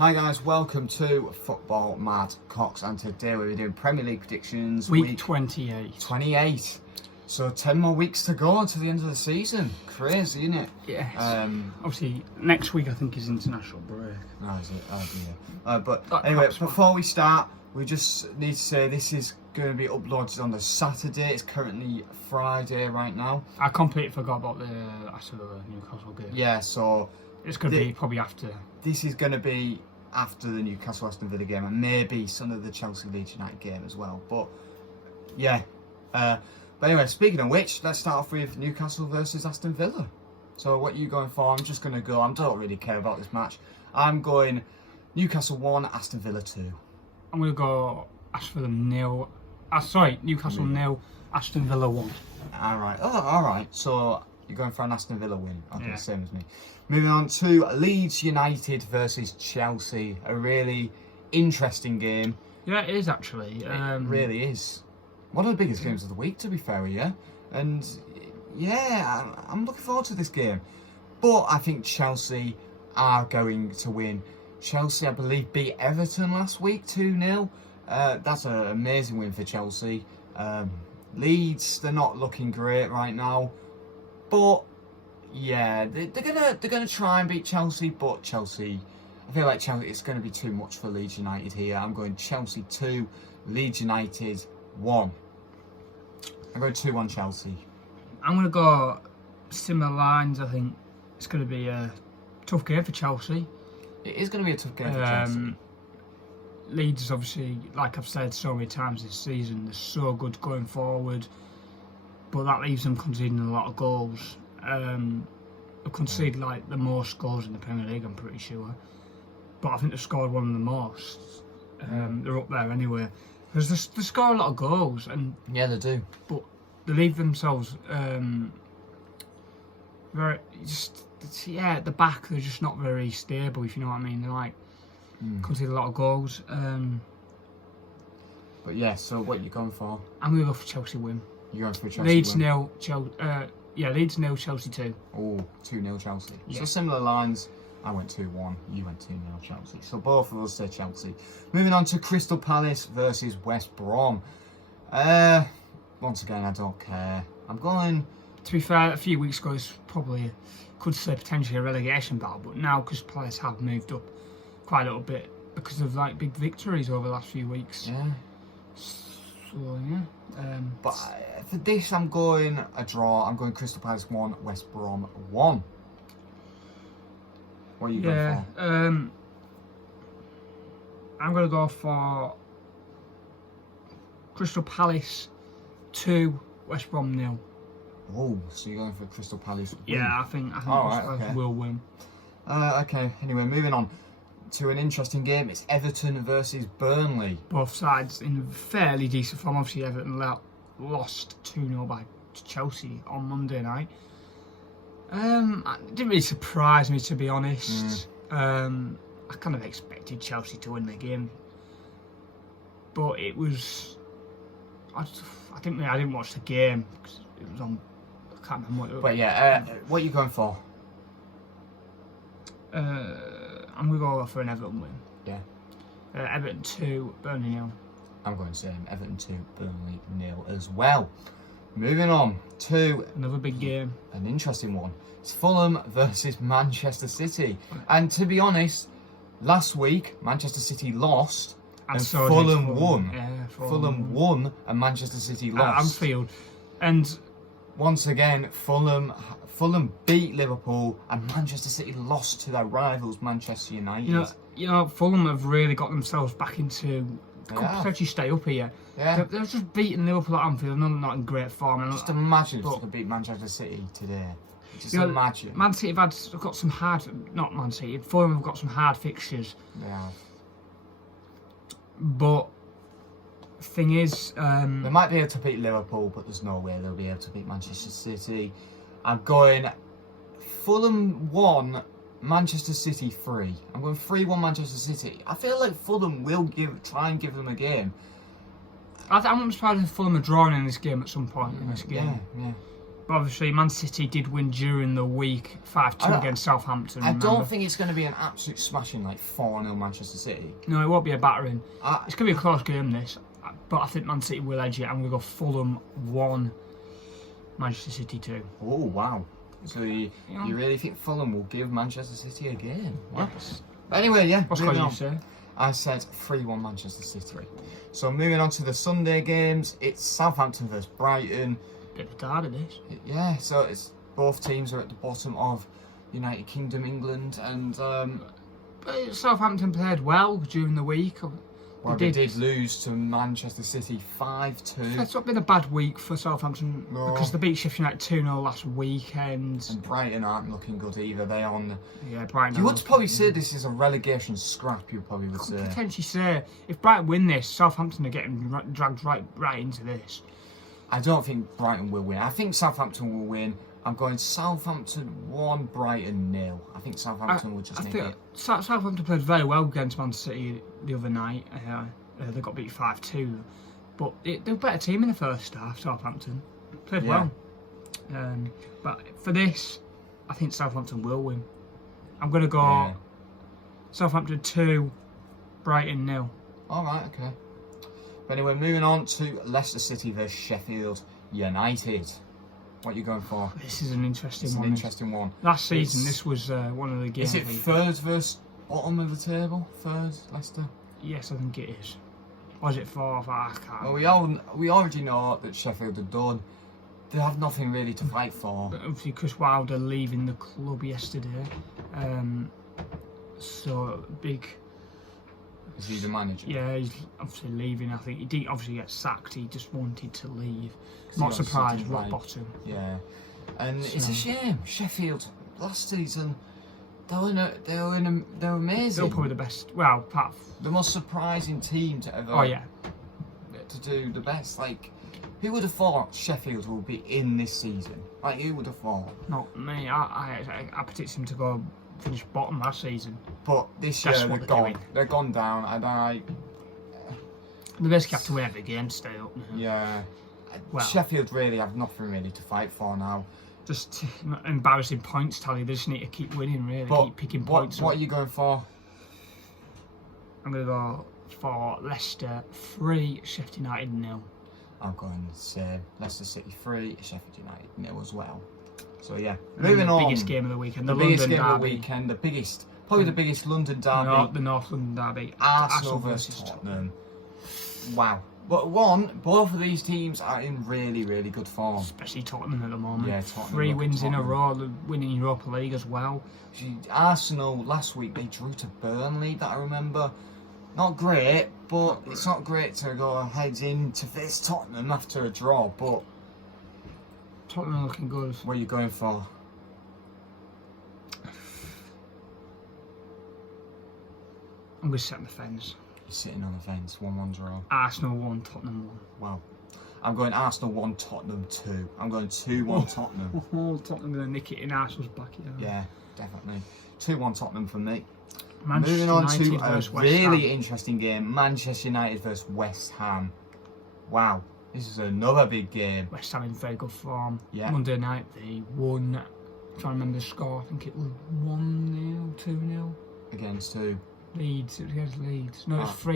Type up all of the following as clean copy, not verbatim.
Hi guys, welcome to Football Mad Cox, and today we're doing Premier League predictions. Week 28. 28. So 10 more weeks to go to the end of the season. Crazy, isn't it? Yes. Obviously, next week I think is international break. Oh, is it? Oh dear. But anyway, before we start, we just need to say this is going to be uploaded on the Saturday. It's currently Friday right now. I completely forgot about the Aston Villa Newcastle game. Yeah, so it's going to be probably after. This is going to be after the Newcastle Aston Villa game, and maybe some of the Chelsea Leeds United game as well. But yeah. But anyway, speaking of which, let's start off with Newcastle versus Aston Villa. So what are you going for? I'm just going to go. I don't really care about this match. I'm going Newcastle 1, Aston Villa 2. I'm going to go Aston Villa 0. Newcastle 0, Aston Villa 1. Alright. Oh, alright. So you're going for an Aston Villa win. Okay, yeah. Same as me. Moving on to Leeds United versus Chelsea. A really interesting game. Yeah, it is actually. It really is. One of the biggest games of the week, to be fair, yeah. And yeah, I'm looking forward to this game. But I think Chelsea are going to win. Chelsea, I believe, beat Everton last week 2-0. That's an amazing win for Chelsea. Leeds, they're not looking great right now. But yeah, they're gonna try and beat Chelsea. But Chelsea, I feel like Chelsea, it's going to be too much for Leeds United here. I'm going Chelsea 2, Leeds United 1. I'm going 2-1 Chelsea. I'm going to go similar lines. I think it's going to be a tough game for Chelsea. It is going to be a tough game for Chelsea. Leeds is obviously, like I've said so many times this season, they're so good going forward, but that leaves them conceding a lot of goals. They've conceded like the most goals in the Premier League, I'm pretty sure. But I think they've scored one of the most. They're up there anyway. Because they score a lot of goals, and yeah, they do. But they leave themselves very at the back. They're just not very stable, if you know what I mean. They're like concede a lot of goals. But yeah, so what are you going for? I'm going to go for Chelsea win. You're going for Chelsea Leeds win? 0, Leeds 0, Chelsea 2. Oh, 2-0 Chelsea. Yeah. So similar lines. I went 2-1, you went 2-0 Chelsea. So both of us say Chelsea. Moving on to Crystal Palace versus West Brom. Once again, I don't care. I'm going... To be fair, a few weeks ago, it's probably, could say potentially a relegation battle, but now Crystal Palace have moved up quite a little bit because of like big victories over the last few weeks. Yeah. So, yeah. But for this, I'm going a draw. I'm going Crystal Palace 1, West Brom 1. What are you going for? I'm going to go for Crystal Palace 2, West Brom 0. Oh, so you're going for Crystal Palace win? Yeah, I think Crystal Palace will win. Okay, anyway, moving on to an interesting game. It's Everton versus Burnley. Both sides in fairly decent form. Obviously, Everton lost 2-0 by Chelsea on Monday night. It didn't really surprise me, to be honest. I kind of expected Chelsea to win the game, but it was. I didn't watch the game because it was on. I can't remember what. But yeah, what are you going for? I'm gonna go for an Everton win. Yeah. Everton 2, Burnley 0. I'm going to say Everton 2, Burnley 0 as well. Moving on to another big game. An interesting one. It's Fulham versus Manchester City. And to be honest, last week Manchester City lost and so Fulham won. Yeah, Fulham won and Manchester City lost. At Anfield. And once again, Fulham beat Liverpool and Manchester City lost to their rivals Manchester United. You know, Fulham have really got themselves back into. Could potentially stay up here. Yeah. They're just beating Liverpool at Anfield, and not in great form. Just imagine if they beat Manchester City today. Just imagine. Man City have got some hard, not Man City, Fulham have got some hard fixtures. Yeah. But the thing is, they might be able to beat Liverpool, but there's no way they'll be able to beat Manchester City. I'm going Fulham 1, Manchester City 3. I'm going 3-1 Manchester City. I feel like Fulham will try and give them a game. I'm surprised if Fulham are drawing in this game at some point in this game. Yeah. But obviously, Man City did win during the week 5-2 against Southampton. I don't think it's going to be an absolute smashing like 4-0 Manchester City. No, it won't be a battering. It's going to be a close game, this. But I think Man City will edge it. I'm going to go Fulham 1, Manchester City 2. Oh, wow. So you really think Fulham will give Manchester City a game? Wow. Yes. But anyway, yeah. What score did you say? I said 3-1 Manchester City. So moving on to the Sunday games, it's Southampton versus Brighton. Bit of a dart of this. Yeah, so it's both teams are at the bottom of United Kingdom, England, and But Southampton played well during the week. they did lose to Manchester City 5-2. It's not been a bad week for Southampton because they beat Sheffield United 2-0 last weekend. And Brighton aren't looking good either. They on. Yeah, Brighton. You would probably say this is a relegation scrap. You probably would Could say. potentially say if Brighton win this, Southampton are getting dragged right into this. I don't think Brighton will win. I think Southampton will win. I'm going Southampton 1, Brighton 0. I think Southampton will just nick it. Southampton played very well against Man City the other night. They got beat 5-2. But they were a better team in the first half, Southampton. Played well. But for this, I think Southampton will win. I'm going to go Southampton 2, Brighton 0. Alright, okay. But anyway, moving on to Leicester City versus Sheffield United. What are you going for? This is an interesting It's one. an interesting one. Last season, this was one of the games. Is it third versus bottom of the table? Third, Leicester? Yes, I think it is. Or is it fourth? I can't. Well, we already know that Sheffield are done. They have nothing really to fight for. But obviously, Chris Wilder leaving the club yesterday. So big. Is he the manager? Yeah, he's obviously leaving. I think he didn't obviously get sacked. He just wanted to leave. He Not got surprised. something Rock right. bottom. Yeah, and it's a shame. Sheffield last season, they were amazing. They're probably the best. Well, apart The most surprising team to ever. Oh yeah. To do the best. Like, who would have thought Sheffield will be in this season? Like, who would have thought? Not me. I predicted him to go finish bottom last season. But this That's year what they're they're gone. doing. They're gone down, and They basically have to win every game to stay up. yeah. Well. Sheffield really have nothing really to fight for now. Just embarrassing points tally. They just need to keep winning, really. But keep picking points. What are you going for? I'm going to go for Leicester 3, Sheffield United 0. I'm going to say Leicester City 3, Sheffield United 0 as well. So yeah, And moving the on. biggest game of the weekend, the London biggest game derby. of the weekend, probably the biggest London derby. The North London derby. Arsenal versus Tottenham. Wow. But both of these teams are in really, really good form. Especially Tottenham at the moment. Yeah, Tottenham. 3 wins in a Tottenham. row, they're winning Europa League as well. Arsenal last week they drew to Burnley, that I remember. Not great, but it's not great to go ahead in to face Tottenham after a draw. But Tottenham are looking good. what are you going for? I'm going to set my fence. You're sitting on the fence, 1-1 draw. Arsenal 1, Tottenham 1. Wow. I'm going Arsenal 1, Tottenham 2. I'm going 2-1 Tottenham. Oh, Tottenham going to nick it in Arsenal's backyard. Yeah, definitely. 2-1 Tottenham for me. Manchester Moving on United to a versus West really Ham. interesting game. Manchester United versus West Ham. Wow. This is another big game. West Ham in very good form. Yeah. Monday night they won. I'm trying to remember the score. I think it was 1-0, 2-0. Against who? Leeds. It was against Leeds. No, it's Ah.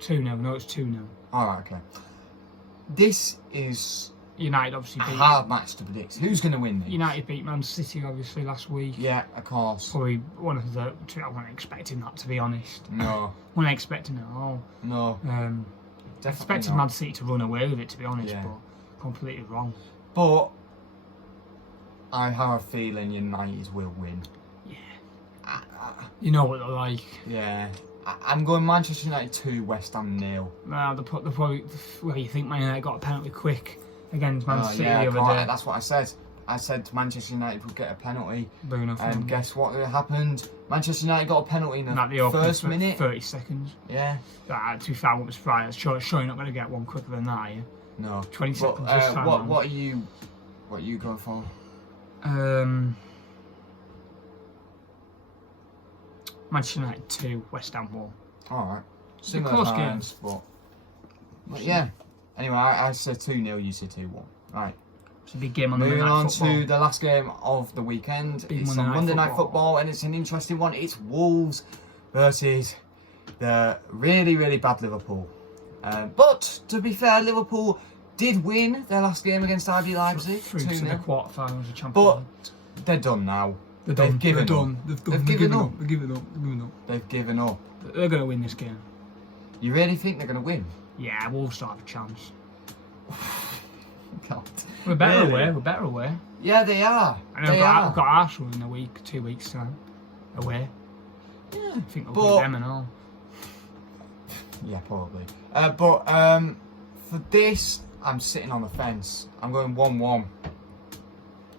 2-0. No, it's 2-0. Alright, okay. This is United obviously a beat. hard match to predict. Who's going to win this? United beat Man City obviously last week. Yeah, of course. Probably one of the two. I wasn't expecting that, to be honest. No, Wasn't expecting it at all. no, Definitely expected not. Man City to run away with it, to be honest, Yeah. but completely wrong. But I have a feeling United will win. Yeah. You know what they're like. Yeah. I'm going Manchester United 2, West Ham 0. Well, they probably. Well, you think Man United got a penalty quick against Man City yeah, the other day. that's what I said. I said Manchester United would get a penalty. Bruno And guess what happened? Manchester United got a penalty in the at the opening first minute. 30 seconds. Yeah. To be fair, I was surprised. Sure, you're not going to get one quicker than that, are you? No. 20 But, seconds this time round. what are you going for? Manchester United 2, West Ham 1. Alright. It's a Similar close times, game. but yeah. Anyway, I said 2-0, you said 2-1. Right. It's a big game on the Moving night on football. to the last game of the weekend. Big It's Monday on night Monday Night football. Football, and it's an interesting one. It's Wolves versus the really, really bad Liverpool. But to be fair, Liverpool did win their last game against RB Leipzig. Through to the 2-0. quarterfinals of Champions But League. they're done now. They're They've done. given They're up. done. They've given up. They've given up. They've given up. They've given up. They're going to win this game. You really think they're going to win? Yeah, Wolves don't have a chance. God. We're better Really? away. We're better away. Yeah, they are. I know They I've got are. Arsenal in a week, 2 weeks time. Away. Yeah, I think they'll but- beat them and all. Yeah, probably. For this, I'm sitting on the fence. I'm going 1-1.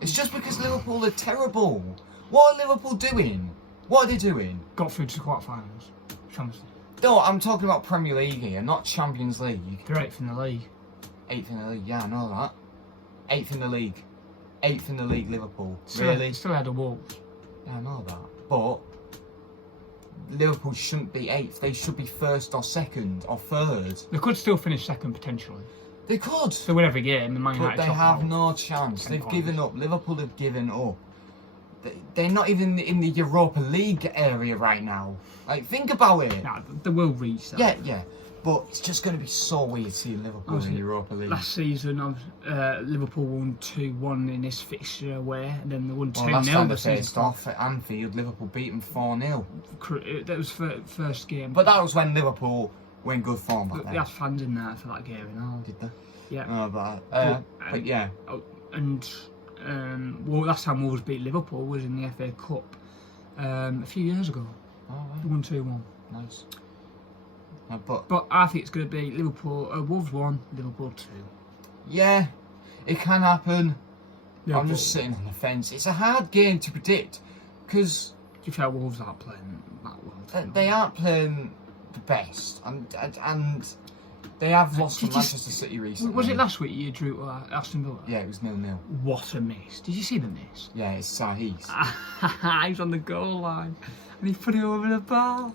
It's just because Liverpool are terrible. What are Liverpool doing? What are they doing? Got through to the quarterfinals. Champions League. No, I'm talking about Premier League here, not Champions League. They're 8th in the league. 8th in the league, yeah, I know that. 8th in the league. 8th in the league, Liverpool. Still, Really? Still ahead of Wolves. Yeah, I know that. But Liverpool shouldn't be 8th. They should be 1st or 2nd or 3rd. They could still finish 2nd potentially. They could. So win every game, and Man But United they top have them all. no chance. 10 They've points. given up. Liverpool have given up. They're not even in the Europa League area right now. Like, think about it. Nah, they will reach that. Yeah, yeah. But it's just going to be so weird seeing Liverpool in Obviously, Europa League. Last season, Liverpool won 2-1 in this fixture away, and then they won 2-0 Well, last time they the season faced off at Anfield, Liverpool beat them 4-0. That was first game. But that was when Liverpool were in good form back They then. had fans in there for that game and all. Did they? Yeah. Oh, but yeah. And well, last time Wolves beat Liverpool was in the FA Cup a few years ago. Oh, They wow. won 2-1. Nice. But But I think it's going to be Wolves 1, Liverpool 2. yeah, it can happen. I'm Liverpool- just sitting on the fence. It's a hard game to predict because To be fair, Wolves aren't playing that well. they aren't playing the best, and they have lost to Did you Manchester City recently. Was it last week you drew to Aston Villa? Yeah, it was 0-0. What a miss. Did you see the miss? Yeah, it's Sahis. He's on the goal line and he put it over the bar.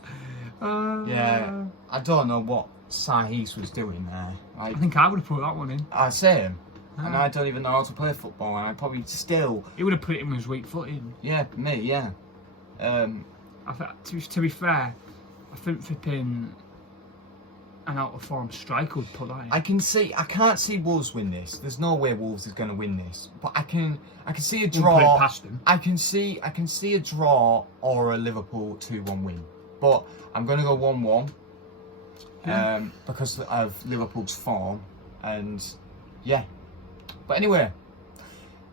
Yeah, I don't know what Sahis was doing there. I think I would have put that one in. I say him, and Ah. I don't even know how to play football, and I probably still, He would have put it in with his weak foot in. yeah, me, yeah. To be fair, I think flipping an out of form striker would put that in. I can't see Wolves win this. There's no way Wolves is going to win this, but I can see a Wouldn't put draw. it past him. I can see a draw or a Liverpool 2-1 win, but I'm going to go 1-1 because of Liverpool's form, and yeah. But anyway,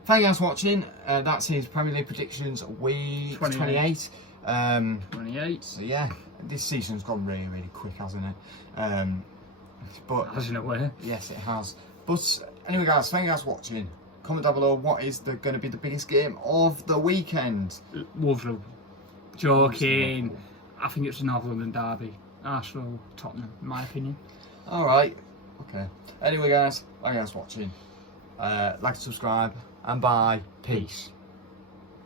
thank you guys for watching. That's his Premier League predictions week 28. 28. So yeah, this season's gone really, really quick, hasn't it? But Hasn't it, way? yes, it has. But anyway, guys, thank you guys for watching. Comment down below what is going to be the biggest game of the weekend. Wolves Liverpool. Joking. Liverpool. I think it's the North London derby. Arsenal, Tottenham, in my opinion. All right. Okay. Anyway, guys, thank you guys for watching. Like, subscribe, and bye. Peace.